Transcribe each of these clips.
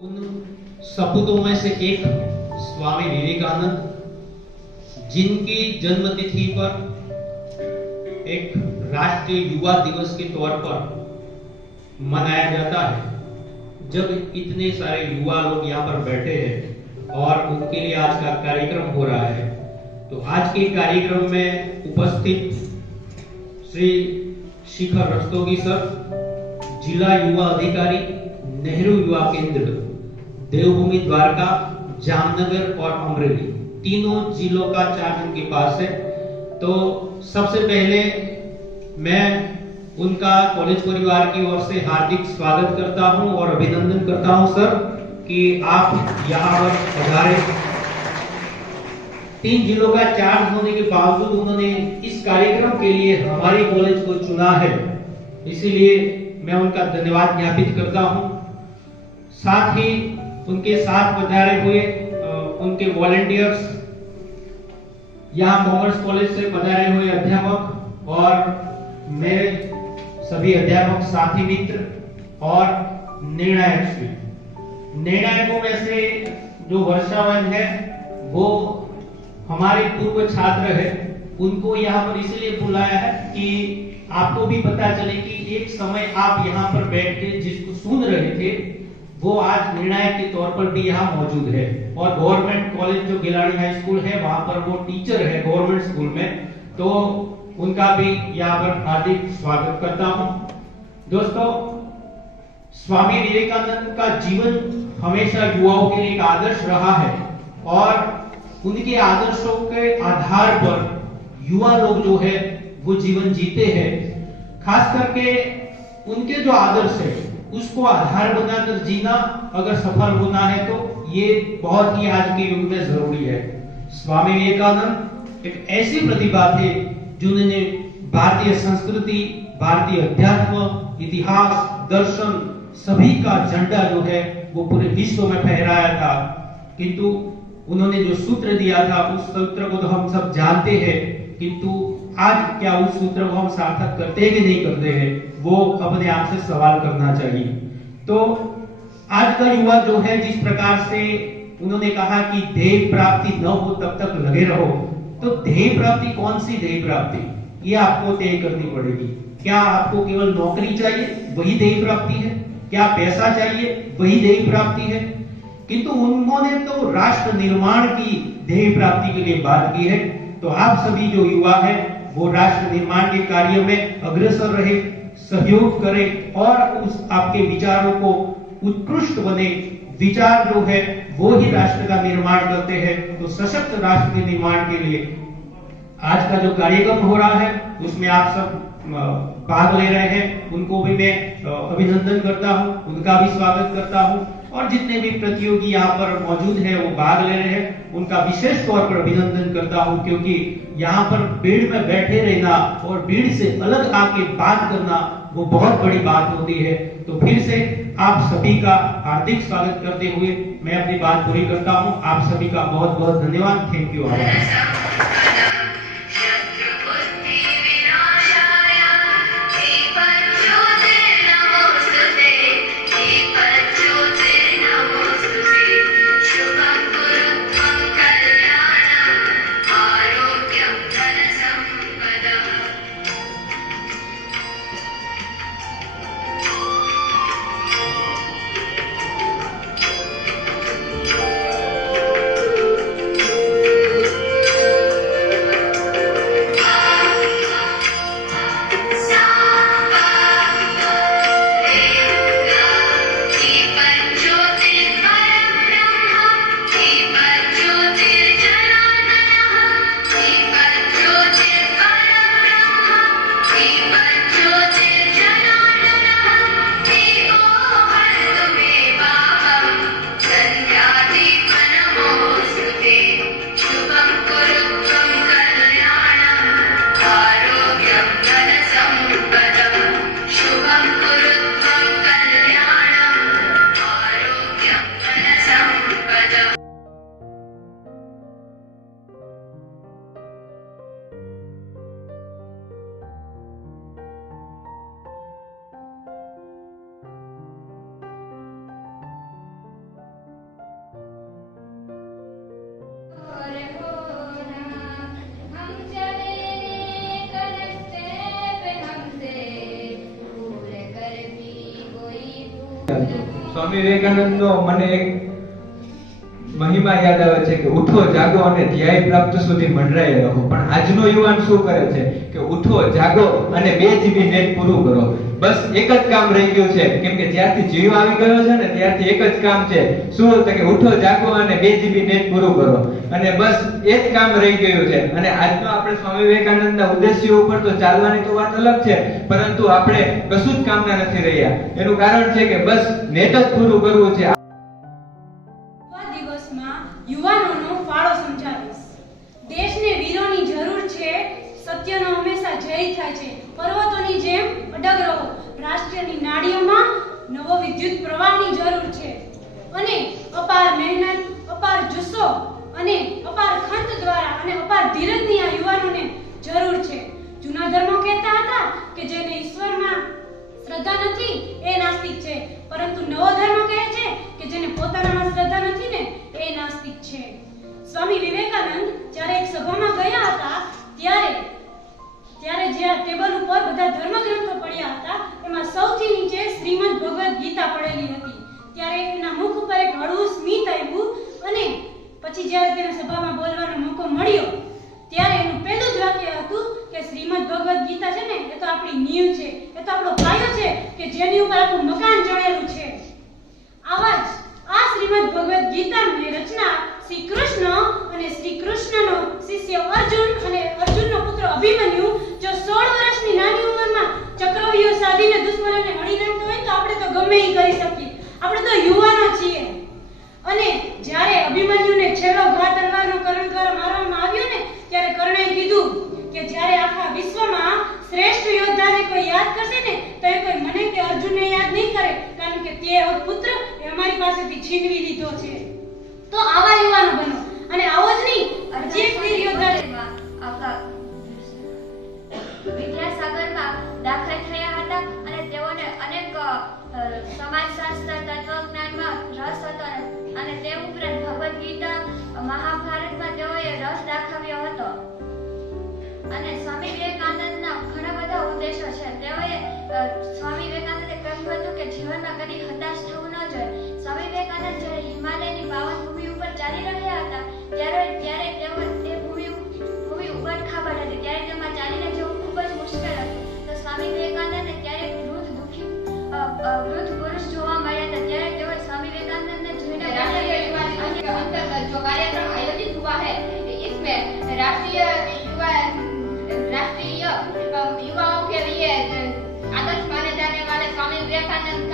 उन सपूतों में से एक स्वामी विवेकानंद, जिनकी जन्मतिथि पर एक राष्ट्रीय युवा दिवस के तौर पर मनाया जाता है। जब इतने सारे युवा लोग यहाँ पर बैठे हैं और उनके लिए आज का कार्यक्रम हो रहा है, तो आज के कार्यक्रम में उपस्थित श्री शिखर रस्तोगी सर, जिला युवा अधिकारी, नेहरू युवा केंद्र, देवभूमि द्वारका, जामनगर और अमरेली, तीनों जिलों का चार्ज उनके पास है। तो सबसे पहले मैं उनका कॉलेज परिवार की ओर से हार्दिक स्वागत करता हूं और अभिनंदन करता हूं सर कि आप यहाँ पर पधारे। 3 जिलों का चार्ज होने के बावजूद उन्होंने इस कार्यक्रम के लिए हमारे कॉलेज को चुना है, इसीलिए मैं उनका धन्यवाद ज्ञापित करता हूं। साथ ही उनके साथ पधारे हुए उनके वॉलंटियर्स, यहाँ कॉमर्स कॉलेज से पधारे हुए अध्यापक और मेरे सभी अध्यापक साथी मित्र और निर्णायकों में से जो वर्षावन है वो हमारे पूर्व छात्र है। उनको यहाँ पर इसलिए बुलाया है कि आपको भी पता चले कि एक समय आप यहाँ पर बैठ के जिसको सुन रहे थे वो आज निर्णायक के तौर पर भी यहाँ मौजूद है। और गवर्नमेंट कॉलेज जो गिलानी हाई स्कूल है वहां पर वो टीचर है गवर्नमेंट स्कूल में, तो उनका भी यहाँ पर हार्दिक स्वागत करता हूं। दोस्तों, स्वामी विवेकानंद का जीवन हमेशा युवाओं के लिए एक आदर्श रहा है और उनके आदर्शों के आधार पर युवा लोग जो है वो जीवन जीते हैं। खास करके उनके जो आदर्श है उसको आधार बनाकर जीना अगर सफल होना है तो ये बहुत ही आज के युग में जरूरी है। स्वामी विवेकानंद एक ऐसी प्रतिभा थे जिन्होंने भारतीय संस्कृति, भारतीय अध्यात्म, इतिहास, दर्शन सभी का झंडा जो है वो पूरे विश्व में फहराया था। किंतु उन्होंने जो सूत्र दिया था उस सूत्र को तो हम सब जानते हैं, किंतु आज क्या उस सूत्र को हम सार्थक करते हैं कि नहीं करते हैं, वो अपने आप से सवाल करना चाहिए। तो आज का युवा जो है जिस प्रकार से उन्होंने कहा कि ध्येय प्राप्ति न हो तब तक लगे रहो, तो ध्येय प्राप्ति कौन सी ध्येय प्राप्ति, ये आपको तय करनी पड़ेगी। क्या आपको केवल नौकरी चाहिए, वही ध्येय प्राप्ति है? क्या पैसा चाहिए, वही ध्येय प्राप्ति है? किंतु उन्होंने तो राष्ट्र निर्माण की ध्येय प्राप्ति के लिए बात की है। तो आप सभी जो युवा है वो राष्ट्र निर्माण के कार्य में अग्रसर रहे, सहयोग करें और उस आपके विचारों को उत्कृष्ट बने। विचार जो है वो ही राष्ट्र का निर्माण करते हैं। तो सशक्त राष्ट्र के निर्माण के लिए आज का जो कार्यक्रम हो रहा है उसमें आप सब भाग ले रहे हैं, उनको भी मैं अभिनंदन करता हूं, उनका भी स्वागत करता हूं। और जितने भी प्रतियोगी यहाँ पर मौजूद हैं वो भाग ले रहे हैं, उनका विशेष तौर पर अभिनंदन करता हूं, क्योंकि यहाँ पर भीड़ में बैठे रहना और भीड़ से अलग आके बात करना वो बहुत बड़ी बात होती है। तो फिर से आप सभी का हार्दिक स्वागत करते हुए मैं अपनी बात पूरी करता हूं। आप सभी का बहुत बहुत धन्यवाद। Thank you. સ્વામી વિવેકાનંદનો મને એક મહિમા યાદ આવે છે કે ઉઠો જાગો અને ધ્યેય પ્રાપ્ત સુધી મંડરાઈ રહો. પણ આજનો યુવાન શું કરે છે કે ઉઠો જાગો અને 2 GB નેટ પૂરું કરો. બસ એક જ કામ રહી ગયું છે, કેમ કે જ્યારથી જીવ આવી ગયો છે ને ત્યારથી એક જ કામ છે. શું? તો કે ઉઠો જાગો અને 2 GB નેટ પૂરું કરો. અને બસ એ જ કામ રહી ગયું છે. અને આજનો આપણે સ્વામી વિવેકાનંદના ઉદ્દેશ્યો ઉપર તો ચાલવાની તો વાત અલગ છે, પરંતુ આપણે કશું જ કામના નથી રહ્યા. એનું કારણ છે કે બસ નેટ જ પૂરું કરવું છે. યુવાનોનો ફાળો સમજાવીશ. દેશને વીરોની જરૂર છે, સત્યનો હંમેશા જય થાય છે. પર્વતોની જેમ અડગ રહો. રાષ્ટ્રની નાડીઓમાં નવો વિદ્યુત પ્રવાહની જરૂર છે અને અપાર મહેનત, અપાર જુસ્સો અને અપાર ખંત દ્વારા અને અપાર ધીરજની આ યુવાનોને જરૂર છે. જૂના ધર્મો કહેતા હતા કે જેને ઈશ્વરમાં શ્રદ્ધા નથી એ નાસ્તિક છે, પરંતુ નવો ધર્મ કહે છે કે જેને પોતાનામાં શ્રદ્ધા નથી ને એ નાસ્તિક છે. સ્વામી વિવેકાનંદ જ્યારે એક સભામાં ગયા હતા ત્યારે જે ટેબલ ઉપર બધા ધર્મગ્રંથો પડ્યા હતા એમાં સૌથી નીચે શ્રીમદ ભગવદ ગીતા પડેલી હતી. ત્યારે એના મુખ ઉપર એક હળવું સ્મિત આવ્યું અને પછી જ્યારે તેને સભામાં બોલવાનો મોકો મળ્યો ત્યારે એનું પહેલું જ વાક્ય હતું કે શ્રીમદ ભગવદ ગીતા છે ને એ તો આપણી નીંવ છે, એ તો આપણો પાયો છે કે જેની ઉપર આપણું મકાન ચણેલું છે. આવા જ આ શ્રીમદ ભગવદ ગીતાની રચના શ્રી કૃષ્ણ અને શ્રી કૃષ્ણનો શિષ્ય અર્જુન અને અર્જુનનો પુત્ર અભિમન્યુ જો 16 વર્ષની નાની ઉંમરમાં ચક્રવ્યૂહ સાધીને દુશ્મનોને હણી નાખતો હોય તો આપણે તો ગમે એ કરી શકીએ. આપણે તો યુવાનો છીએ. અને જ્યારે અભિમન્યુને છેલ્લો ઘા તલવારનો કર્ણ દ્વારા મારવામાં આવ્યો ને ત્યારે કર્ણએ કીધું કે જ્યારે આખા વિશ્વમાં શ્રેષ્ઠ યોદ્ધાને કોઈ યાદ કરશે ને તો એ કોઈ મને કે અર્જુનને યાદ નહીં કરે, કારણ કે તે પુત્ર એ અમારી પાસેથી છીનવી લીધો છે. તો આવા યુવાનો બનો અને આવો જ નહીં હજી એક વીર યોદ્ધા આપણા વિદ્યાસાગરમાં દાખલ થયા હતા અને તેઓને અનેક સમાજશાસ્ત્ર તત્વજ્ઞાનમાં રસ હતો અને તે ઉપરાંત ભગવદ ગીતા મહાભારતમાં તેઓએ રસ દાખવ્યો હતો. અને સ્વામી વિવેકાનંદના ઘણા બધા ઉદ્દેશો છે. તેઓએ સ્વામી વિવેકાનંદે કહ્યું હતું કે જીવનમાં કદી હતાશ થવું ન જોઈએ. સ્વામી વિવેકાનંદ જ્યારે હિમાલયની પાવન ભૂમિ ઉપર ચાલી રહ્યા હતા ત્યારે તેઓ તે ભૂમિ ઉબડ ખાબડ હતી, ત્યારે તેમાં ચાલીને જવું ખૂબ જ મુશ્કેલ હતું. તો સ્વામી વિવેકાનંદને ત્યારે વૃદ્ધ પુરુષ જોવા મળ્યા હતા. ત્યારે તેઓ સ્વામી વિવેકાનંદને જોઈને अंतर्गत जो कार्यक्रम आयोजित हुआ है इसमें राष्ट्रीय युवाओं के लिए आदर्श माने जाने वाले स्वामी विवेकानंद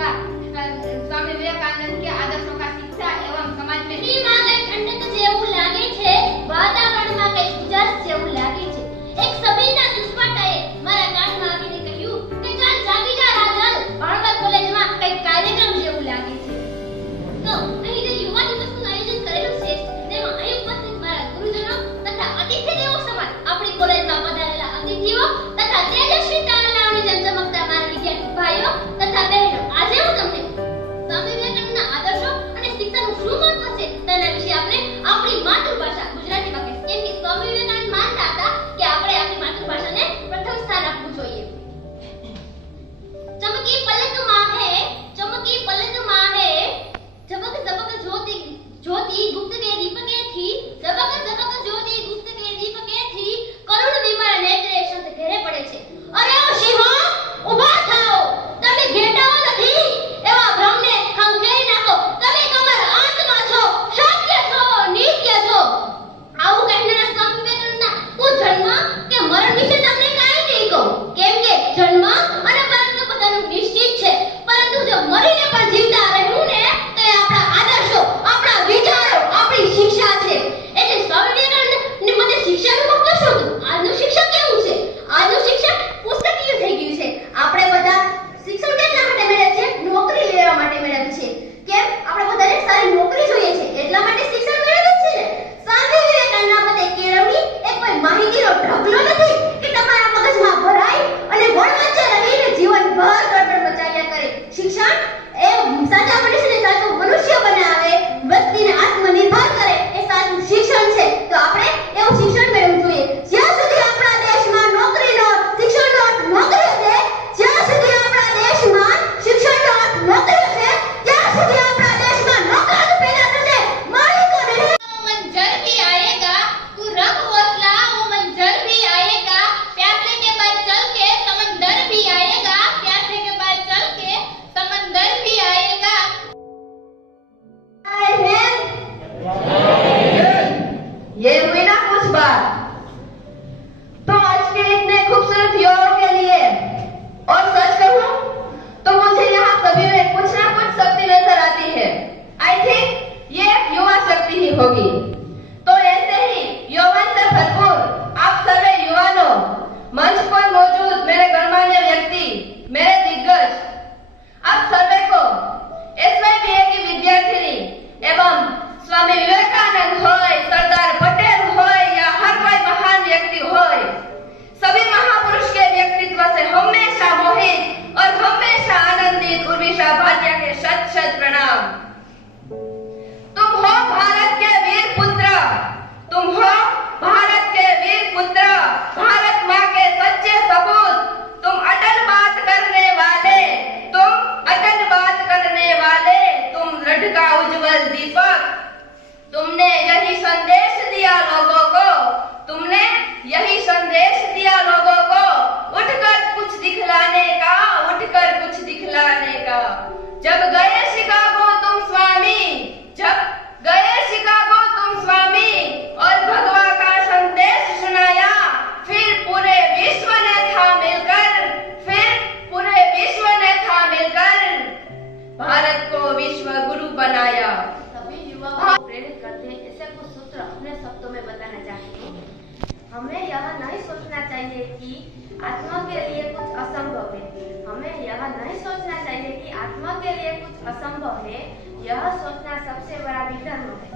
हमें यह नहीं सोचना चाहिए कि आत्मा के लिए कुछ असंभव है। यह सोचना सबसे बड़ा विधर्म है।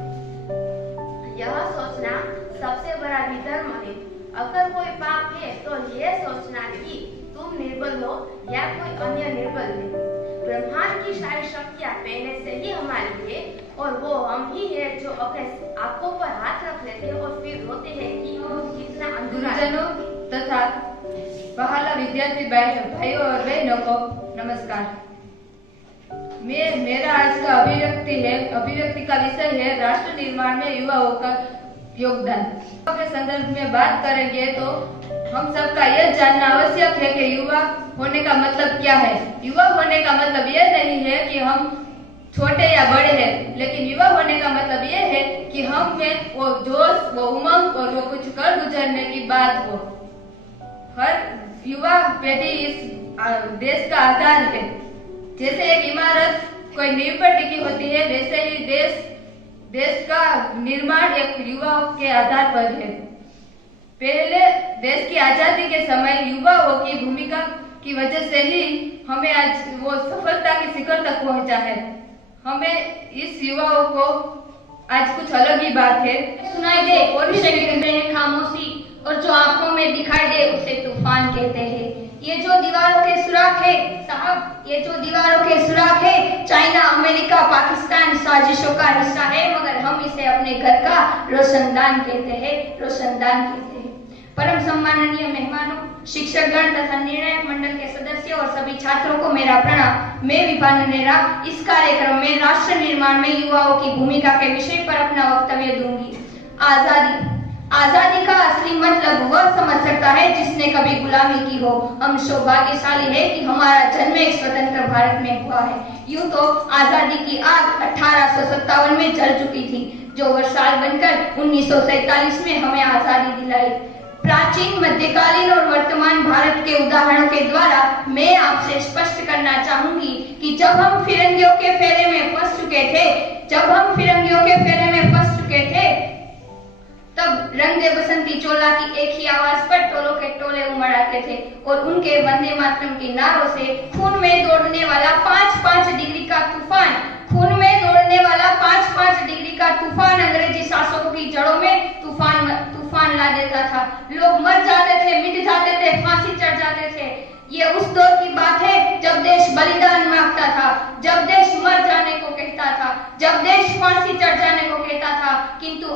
यह सोचना सबसे बड़ा विधर्म है। अगर कोई पाप है तो यह सोचना कि तुम निर्बल हो या कोई अन्य निर्बल है। ब्रह्मांड की सारी शक्तियाँ पहले से ही हमारी है और वो हम ही है जो अपने आंखों पर हाथ रख लेते हैं और फिर रोते हैं कि हम कितना अंधेरा है। गुरुजनों तथा बहाला विद्यार्थी भाइयों और बहनों को नमस्कार। मेरा आज का अभिव्यक्ति का विषय है राष्ट्र निर्माण में युवाओं का योगदान। के संदर्भ में बात करेंगे तो हम सबका यह जानना आवश्यक है कि युवा होने का मतलब क्या है। युवा होने का मतलब यह नहीं है कि हम छोटे या बड़े हैं, लेकिन युवा होने का मतलब यह है कि हम में वो जोश, वो उमंग और वो कुछ कर गुजरने की बात हो। हर युवा पीढ़ी इस देश का आधार है। जैसे एक इमारत कोई नींव पर टिकी होती है, वैसे ही देश का निर्माण एक युवाओं के आधार पर है। पहले देश की आजादी के समय युवाओं की भूमिका की वजह से ही हमें आज वो सफलता के शिखर तक पहुंचा है। हमें इस युवाओं को आज कुछ अलग ही बात है। सुनाई दे और उसे कहते हैं खामोशी, और जो आंखों में दिखाई दे उसे तूफान कहते हैं। ये जो दीवारों के सुराख है साहब, ये जो दीवारों के सुराख है, चाइना, अमेरिका, पाकिस्तान साजिशों का हिस्सा है, मगर हम इसे अपने घर का रोशनदान कहते हैं, रोशनदान कहते हैं। परम सम्माननीय मेहमानों, शिक्षकगण तथा निर्णायक मंडल के सदस्यों और सभी छात्रों को मेरा प्रणाम। मैं विभान नेहरा इस कार्यक्रम में राष्ट्र निर्माण में युवाओं की भूमिका के विषय पर अपना वक्तव्य दूंगी। आजादी का असली मतलब वह समझ सकता है जिसने कभी गुलामी की हो। हम सौभाग्यशाली है कि हमारा जन्म एक स्वतंत्र भारत में हुआ है। यूं तो आजादी की आग 1857 में जल चुकी थी, जो वर्षाल बनकर 1947 में हमें आजादी दिलाई। प्राचीन, मध्यकालीन और वर्तमान भारत के उदाहरणों के द्वारा मैं आपसे स्पष्ट करना चाहूंगी कि जब हम फिरंगियों के फेरे में फंस चुके थे, तब रंग दे बसंती चोला की एक ही आवाज पर टोलों के टोले उमड़ आते थे और उनके वंदे मातरम के नारों से खून में दौड़ने वाला 5-5 डिग्री का तूफान, खून में दौड़ने वाला 5-5 डिग्री का तूफान अंग्रेजी शासकों की जड़ों में तूफान ला देता था। लोग मर जाते थे, मिट जाते थे, फांसी चढ़ जाते थे। ये उस दौर की बात है जब देश बलिदान मांगता था, जब देश मर जाने को कहता था, जब देश फांसी चढ़ जाने को कहता था। किंतु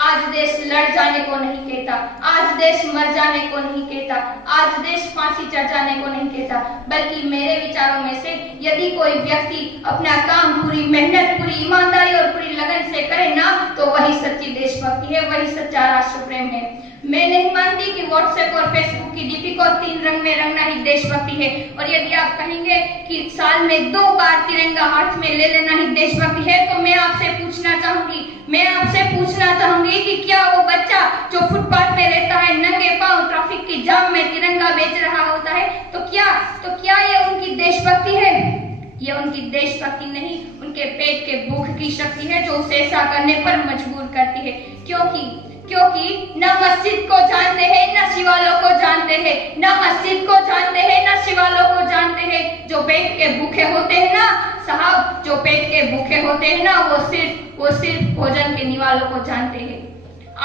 आज देश लड़ जाने को नहीं कहता, आज देश मर जाने को नहीं कहता, आज देश फांसी चढ़ जाने को नहीं कहता, बल्कि मेरे विचारों में से यदि कोई व्यक्ति अपना काम पूरी मेहनत, पूरी ईमानदारी और पूरी लगन से करे ना, तो वही सच्ची देशभक्ति है, वही सच्चा राष्ट्र प्रेम है। मैं नहीं मानती कि व्हाट्सएप और फेसबुक की डीपी को 3 रंग में रंगना ही देशभक्ति है। और यदि आप कहेंगे कि साल में 2 बार तिरंगा हाथ में ले लेना ही देशभक्ति है, तो मैं आपसे पूछना चाहूंगी कि क्या वो बच्चा जो फुटपाथ में रहता है, नंगे पांव ट्रैफिक की जाम में तिरंगा बेच रहा होता है, तो क्या ये उनकी देशभक्ति है? ये उनकी देशभक्ति नहीं, उनके पेट के भूख की शक्ति है जो उसे ऐसा करने पर मजबूर करती है। क्योंकि न मस्जिद को जानते हैं, न शिवालों को जानते हैं, न मस्जिद को जानते हैं, न शिवालों को जानते हैं। जो पेट के भूखे होते हैं ना साहब, जो पेट के भूखे होते हैं ना, वो सिर्फ भोजन के निवालों को जानते हैं।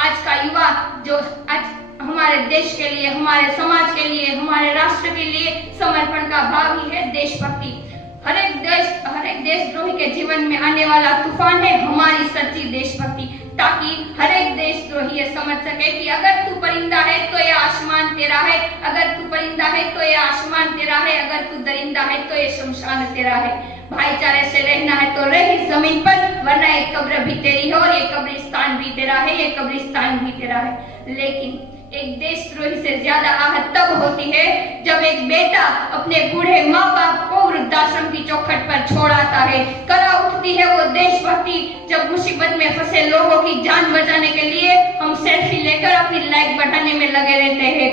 आज का युवा जो आज हमारे देश के लिए, हमारे समाज के लिए, हमारे राष्ट्र के लिए समर्पण का भाव ही है देशभक्ति। हर एक देशद्रोही के जीवन में आने वाला तूफान है हमारी सच्ची देशभक्ति, ताकि हर एक देशद्रोही ये समझ सके कि अगर तू परिंदा है तो ये आसमान तेरा है, अगर तू परिंदा है तो ये आसमान तेरा है, अगर तू दरिंदा है तो ये शमशान तेरा है। भाईचारे से रहना है तो रह इस जमीन पर, वरना ये कब्र भी तेरी है और ये कब्रिस्तान भी तेरा है, ये कब्रिस्तान भी तेरा है। लेकिन एक देशद्रोही से ज्यादा आहत तब होती है जब एक बेटा अपने बूढ़े माँ बाप को वृद्धाश्रम की चौखट पर छोड़ आता है। करा उठती है वो देशभक्ति जब मुसीबत में फंसे लोगों की जान बचाने के लिए हम सेल्फी लेकर अपनी लाइक बढ़ाने में लगे रहते हैं।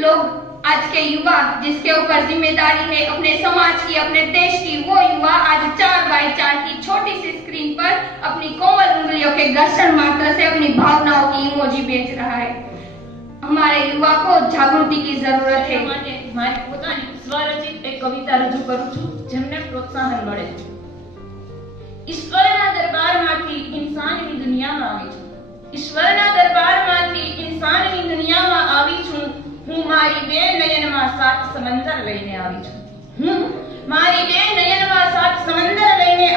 लोग आज के युवा जिसके ऊपर जिम्मेदारी है अपने समाज की, अपने देश की, वो युवा आज 4x4 की छोटी सी स्क्रीन पर अपनी कोमल उंगलियों के घर्षण मात्र से अपनी भावनाओं की इमोजी बेच रहा है। हमारे युवा को जागृति की जरूरत है। માટે મારી પોતાની સ્વરચિત એક કવિતા રજૂ કરું છું જેમને પ્રોત્સાહન મળે। ઈશ્વરના દરબારમાંથી ઇન્સાનની દુનિયામાં આવી છું। ઈશ્વરના દરબારમાંથી ઇન્સાનની દુનિયામાં આવી છું। હું મારી બે નયનમાં સાત સમંદર લઈને આવી છું। હું મારી બે નયનમાં સાત સમંદર લઈને